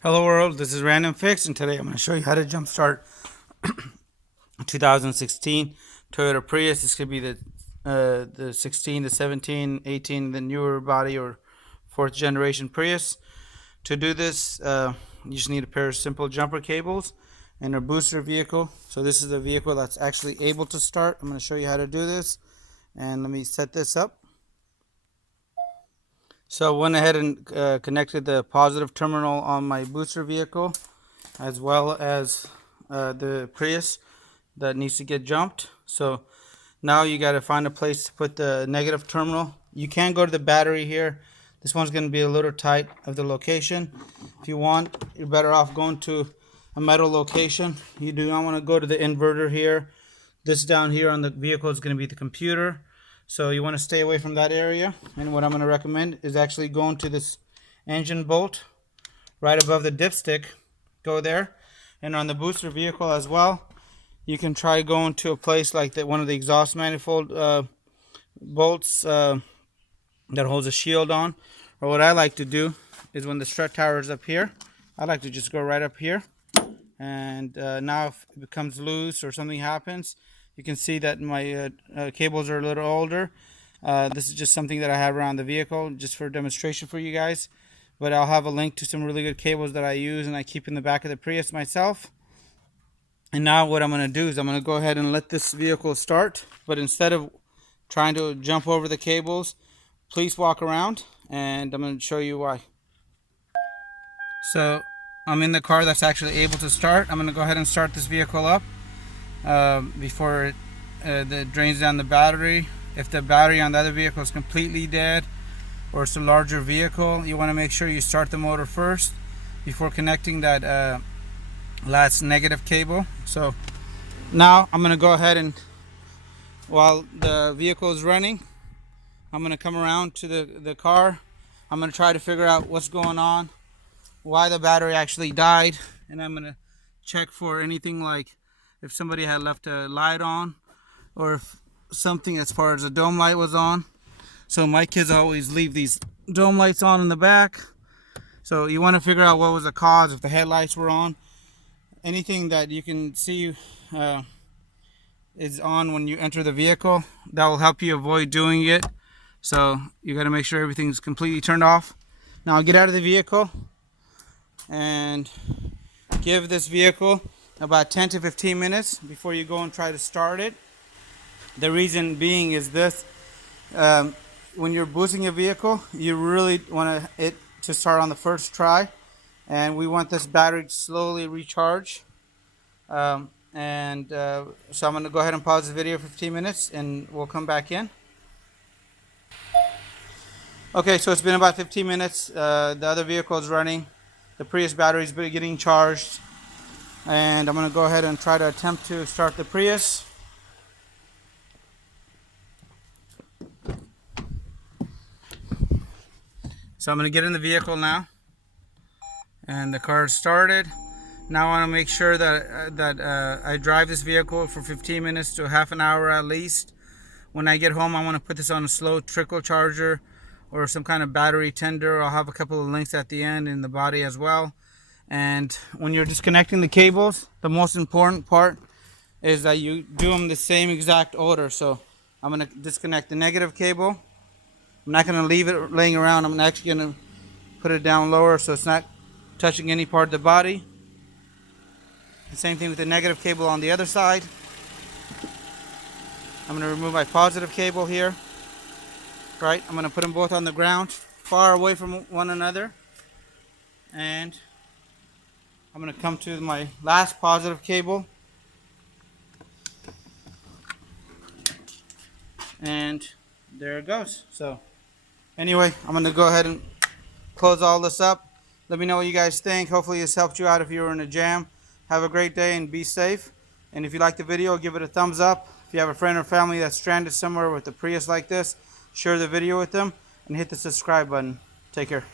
Hello world, this is RandomFIX, and today I'm going to show you how to jumpstart 2016 Toyota Prius. This could be the 16, the 17, 18, the newer body or fourth generation Prius. To do this, you just need a pair of simple jumper cables and a booster vehicle. So this is the vehicle that's actually able to start. I'm going to show you how to do this, and let me set this up. So I went ahead and connected the positive terminal on my booster vehicle as well as the Prius that needs to get jumped. So now you got to find a place to put the negative terminal. You can go to the battery here. This one's going to be a little tight of the location. If you want, you're better off going to a metal location. You do not want to go to the inverter here. This down here on the vehicle is going to be the computer. So you want to stay away from that area, and what I'm going to recommend is actually going to this engine bolt right above the dipstick. Go there, and on the booster vehicle as well, you can try going to a place like that, one of the exhaust manifold bolts that holds a shield on. Or what I like to do is when the strut tower is up here, I like to just go right up here, and now if it becomes loose or something happens, you can see that my cables are a little older. This is just something that I have around the vehicle just for demonstration for you guys. But I'll have a link to some really good cables that I use and I keep in the back of the Prius myself. And now what I'm going to do is I'm going to go ahead and let this vehicle start. But instead of trying to jump over the cables, please walk around, and I'm going to show you why. So I'm in the car that's actually able to start. I'm going to go ahead and start this vehicle up. Before it drains down the battery. If the battery on the other vehicle is completely dead or it's a larger vehicle, you want to make sure you start the motor first before connecting that last negative cable. So now I'm going to go ahead and, while the vehicle is running, I'm going to come around to the car. I'm going to try to figure out what's going on, why the battery actually died, and I'm going to check for anything like if somebody had left a light on, or if something as far as a dome light was on. So my kids always leave these dome lights on in the back. So you want to figure out what was the cause, if the headlights were on. Anything that you can see is on when you enter the vehicle, that will help you avoid doing it. So you got to make sure everything's completely turned off. Now get out of the vehicle and give this vehicle about 10 to 15 minutes before you go and try to start it. The reason being is this: when you're boosting a vehicle, you really want it to start on the first try, and we want this battery to slowly recharge. So I'm going to go ahead and pause the video for 15 minutes and we'll come back in. Okay, so it's been about 15 minutes. The other vehicle is running. The Prius battery is getting charged. And I'm going to go ahead and try to attempt to start the Prius. So I'm going to get in the vehicle now. And the car is started. Now I want to make sure that I drive this vehicle for 15 minutes to half an hour at least. When I get home, I want to put this on a slow trickle charger or some kind of battery tender. I'll have a couple of links at the end in the body as well. And when you're disconnecting the cables, the most important part is that you do them the same exact order. So I'm going to disconnect the negative cable. I'm not going to leave it laying around. I'm actually going to put it down lower so it's not touching any part of the body. The same thing with the negative cable on the other side. I'm going to remove my positive cable here. Right, I'm going to put them both on the ground, far away from one another. And I'm going to come to my last positive cable, and there it goes. So anyway, I'm going to go ahead and close all this up. Let me know what you guys think. Hopefully this helped you out if you were in a jam. Have a great day and be safe. And if you like the video, give it a thumbs up. If you have a friend or family that's stranded somewhere with a Prius like this, share the video with them and hit the subscribe button. Take care.